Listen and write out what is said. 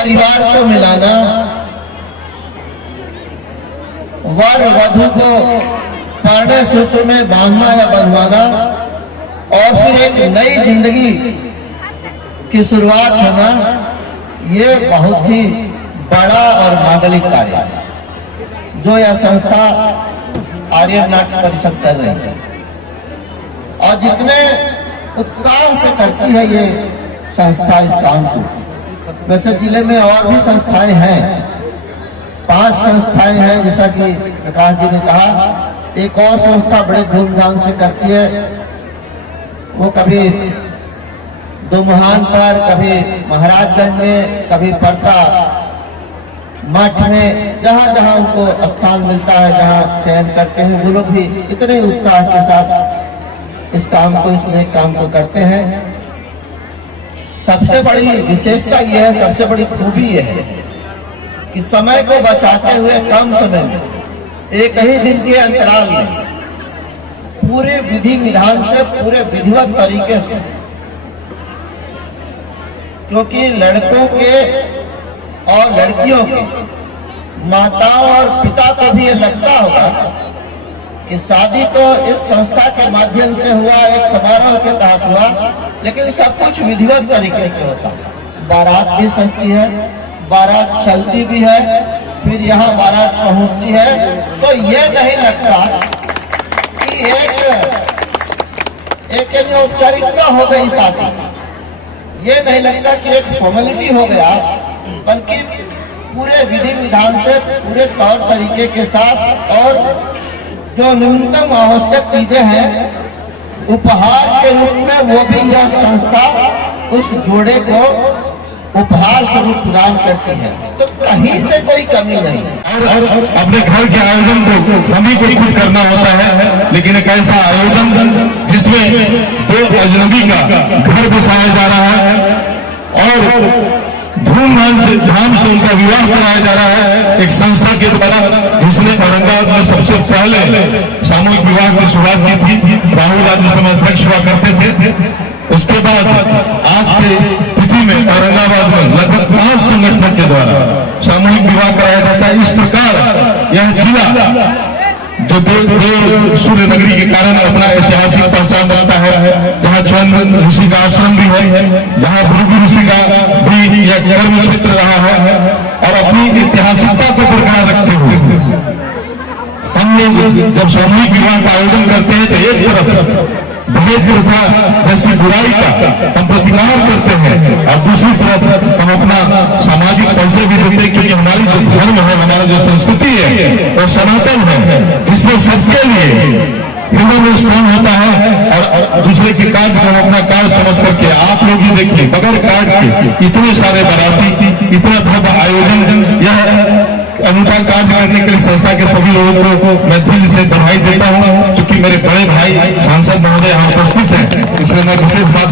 परिवार को मिलाना, वर वधु को परिणय सूत्र में बांधना या बंधवाना और फिर एक नई जिंदगी की शुरुआत होना, ये बहुत ही बड़ा और मांगलिक कार्य है जो यह संस्था आर्य नाट्य परिषद कर रही है। और जितने उत्साह से करती है ये संस्था इस काम को, वैसे जिले में और भी संस्थाएं हैं, 5 संस्थाएं हैं जैसा कि प्रकाश जी ने कहा। एक और संस्था बड़े धूमधाम से करती है, वो कभी दुमहान पर, कभी महाराजगंज में, कभी परता मठ में, जहां जहां उनको स्थान मिलता है, जहां चयन करते हैं, वो लोग भी इतने उत्साह के साथ इस काम को, इस नए काम को करते हैं। सबसे बड़ी विशेषता यह है, सबसे बड़ी खूबी यह है कि समय को बचाते हुए कम समय में, एक ही दिन के अंतराल में, पूरे विधि विधान से, पूरे विधिवत तरीके से, क्योंकि लड़कों के और लड़कियों के माताओं और पिता को भी ये लगता होगा कि शादी तो इस संस्था के माध्यम से हुआ, एक समारोह के तहत हुआ, लेकिन सब कुछ विधिवत तरीके से होता। बारात भी सजती है, बारात चलती भी है, फिर यहाँ बारात पहुंचती है, तो ये नहीं लगता कि एक औपचारिकता हो गई शादी, ये नहीं लगता कि एक फॉर्मेलिटी हो गया, बल्कि पूरे विधि विधान से, पूरे तौर तरीके के साथ, और जो न्यूनतम आवश्यक चीजें हैं उपहार के रूप में, वो भी यह संस्था उस जोड़े को उपहार स्वरूप प्रदान करती है। तो कहीं से कोई कमी नहीं। और अपने घर के आयोजन को हम ही को खुद करना होता है, लेकिन एक ऐसा आयोजन जिसमें 2 अजनबी का घर बसाया जा रहा है और धूमधाम से उनका विवाह कराया जा रहा है, एक संस्था के द्वारा, जिसने औरंगाबाद में सबसे पहले सामूहिक विवाह की शुरुआत की थी। राहुल गांधी समय अध्यक्ष हुआ करते थे। उसके बाद आज के तिथि में औरंगाबाद में लगभग 5 संगठनों के द्वारा सामूहिक विवाह कराया जाता है। इस प्रकार यह जिला जो देव सूर्य नगरी के कारण अपना ऐतिहासिक पहचान रखता है, जहाँ चौन ऋषि का आश्रम भी है, जहाँ भृगु ऋषि का भी यह कर्म क्षेत्र रहा है, और अपनी ऐतिहासिकता को बरकरार रखते हुए हम लोग जब सामूहिक विवाह का आयोजन करते हैं तो एक तरफ दहेज प्रथा जैसी बुराई का हम प्रतिकार करते हैं, और दूसरी तरफ हम अपना सामाजिक परिचय भी देते हैं, क्योंकि हमारी जो धर्म है, हमारा जो संस्कृति है, वो सनातन है, जिसमें सबके लिए हृदय में स्नान होता है, और दूसरे के कार्य को हम अपना कार्य समझ करके, आप लोग ही देखिए, बगैर कार्य के इतने सारे बाराती, इतना भव्य आयोजन, यह अनूठा कार्य करने के लिए संस्था के सभी लोगों को मैं दिल से बधाई देता हूँ। क्योंकि मेरे बड़े भाई सांसद महोदय यहाँ उपस्थित हैं, इसलिए मैं विशेष बात